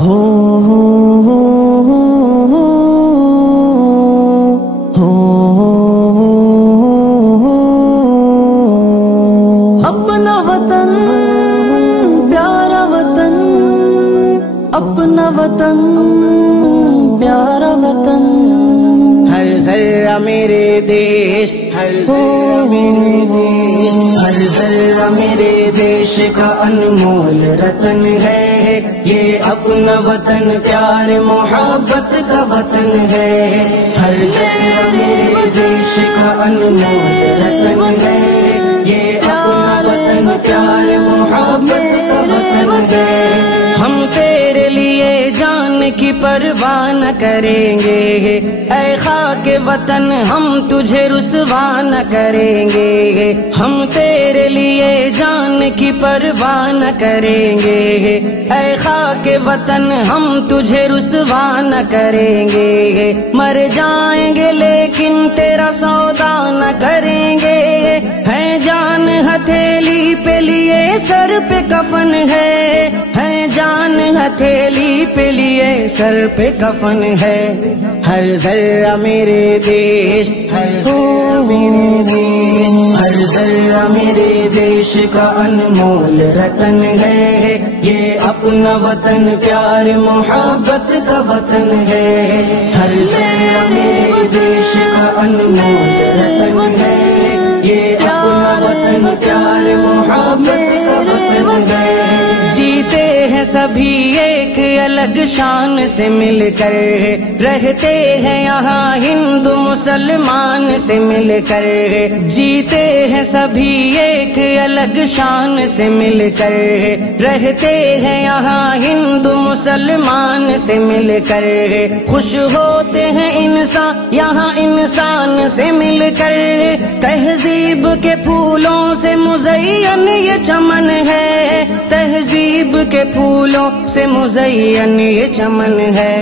اپنا وطن پیارا وطن، اپنا وطن پیارا وطن، ہر ذرہ میرے دیش، ہر ذرہ میرے دیش، ہر ذرہ میرے دیش کا انمول رتن ہے، یہ اپنا وطن پیار محبت کا وطن ہے، ہر ذرہ میرے دیش کا انمول رتن ہے، یہ اپنا وطن پیار محبت کا وطن ہے، ہم تیرے لیے جان کی پرواہ نہ کریں گے، اے خاک وطن ہم تجھے رسوا نہ کریں گے، ہم تیرے لیے جان کی پرواہ نہ کریں گے، اے خاک وطن ہم تجھے رسوا نہ کریں گے، مر جائیں گے لیکن تیرا سودا نہ کریں گے، ہے جان ہتھیلی پہ لیے سر پہ کفن ہے جان ہتھیلی پہ لیے سر پہ کفن ہے، ہر ذرہ میرے دیش، ہر ذرہ میرے دیش، ہر ذرہ میرے دیش کا انمول رتن ہے، یہ اپنا وطن پیار محبت کا وطن ہے، ہر ذرہ میرے دیش کا انمول رتن ہے، یہ اپنا وطن پیار محبت کا وطن ہے، جیتے ہیں سبھی ایک الگ شان سے مل کر، رہتے ہیں یہاں ہندو مسلمان سے مل کر، جیتے ہیں سبھی ایک الگ شان سے مل کر، رہتے ہیں یہاں ہندو مسلمان سے مل کر، خوش ہوتے ہیں انسان یہاں انسان سے مل کر، تہذیب کے پھولوں سے مزین یہ چمن ہے، تہذیب کے پھولوں سے مزین یہ چمن ہے،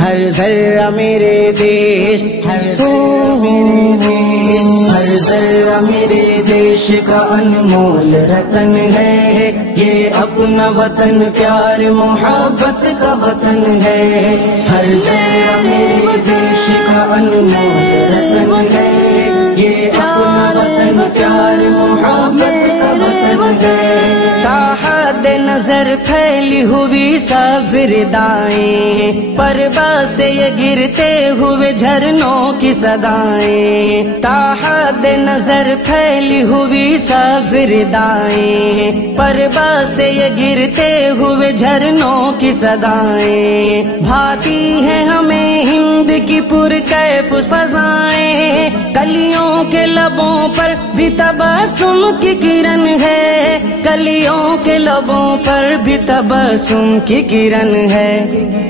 ہر ذرہ میرے دیش، ہر ذرہ میرے دیش، ہر ذرہ میرے دیش کا انمول رتن ہے، یہ اپنا وطن پیار محبت کا وطن ہے، ہر ذرہ میرے دیش کا انمول رتن ہے، یہ اپنا وطن پیار محبت کا وطن ہے، تاحد نظر پھیلی ہوئی سبز ردائیں، پربا سے یہ گرتے ہوئے جھرنوں کی صدائیں، تاحد نظر پھیلی ہوئی سبز ردائیں، پربا سے یہ گرتے ہوئے جھرنوں کی صدائیں، بھاتی ہیں ہمیں ہند کی پرکیف فضائیں، کلیوں کے لبوں پر بھی تبسم کی کرن ہے، کلیوں کے لبوں پر بھی تبسم کی کرن ہے،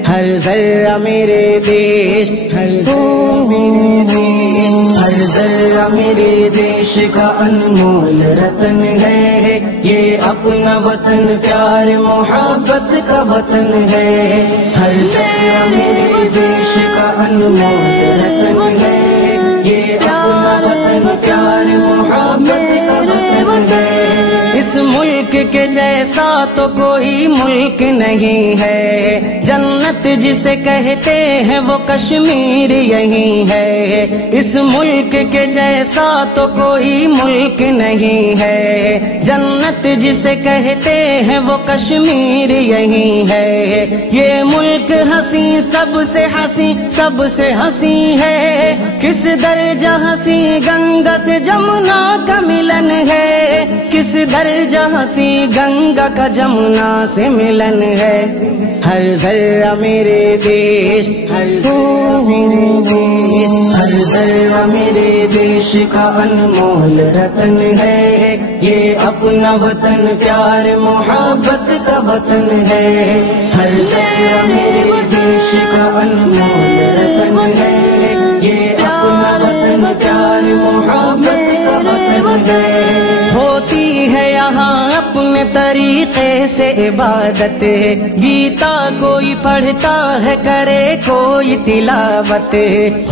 ہر ذرہ میرے دیش، ہر ذرہ میرے دیش، ہر ذرہ میرے دیش کا انمول رتن ہے، یہ اپنا وطن پیار محبت کا وطن ہے، ہر ذرہ میرے دیش کا انمول رتن ہے، یہ اپنا وطن پیار محبت کا وطن ہے، اس ملک کے جیسا تو کوئی ملک نہیں ہے، جنت جسے کہتے ہیں وہ کشمیر یہی ہے، اس ملک کے جیسا تو کوئی ملک نہیں ہے، جنت جسے کہتے ہیں وہ کشمیر یہی ہے، یہ ملک ہنسی سب سے ہنسی سب سے ہنسی ہے، کس درجہ ہنسی گنگا سے جمنا کا ملن ہے، کس درجہ ہنسی گنگا کا جمنا سے ملن ہے، ہر ذرہ میرے دیش، ہر ذرہ میرے دیش، ہر ذرہ میرے دیش کا انمول رتن ہے، یہ اپنا وطن پیار محبت کا وطن ہے، ہر ذرہ میرے دیش کا انمول رتن ہے، یہ اپنا وطن پیار محبت کا وطن ہے، ہوتی ہے یہاں اپنے طریقے سے عبادت، گیتا کوئی پڑھتا ہے کرے کوئی تلاوت،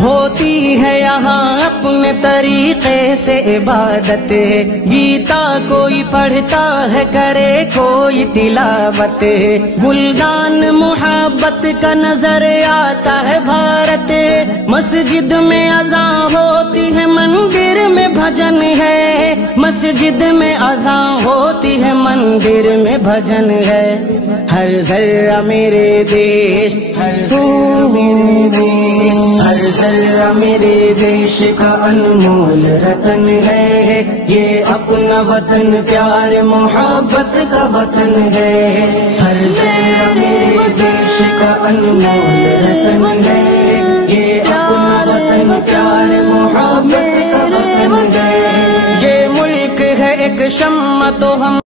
ہوتی ہے یہاں اپنے میں طریقے سے عبادت ہے، گیتا کوئی پڑھتا ہے کرے کوئی تلاوت ہے، گلدان محبت کا نظر آتا ہے بھارت، مسجد میں اذان ہوتی ہے مندر میں بھجن ہے، مسجد میں اذان ہوتی ہے مندر میں بھجن ہے، ہر ذرہ میرے دیش، ہر ذرہ میرے دیش، ہر ذرہ میرے دیش کا انمول رتن ہے، یہ اپنا وطن پیار محبت کا وطن ہے، ہر ذرہ میرے دیش کا انمول رتن ہے، یہ اپنا وطن پیار محبت کا وطن ہے، یہ ملک ہے ایک شمع تو ہم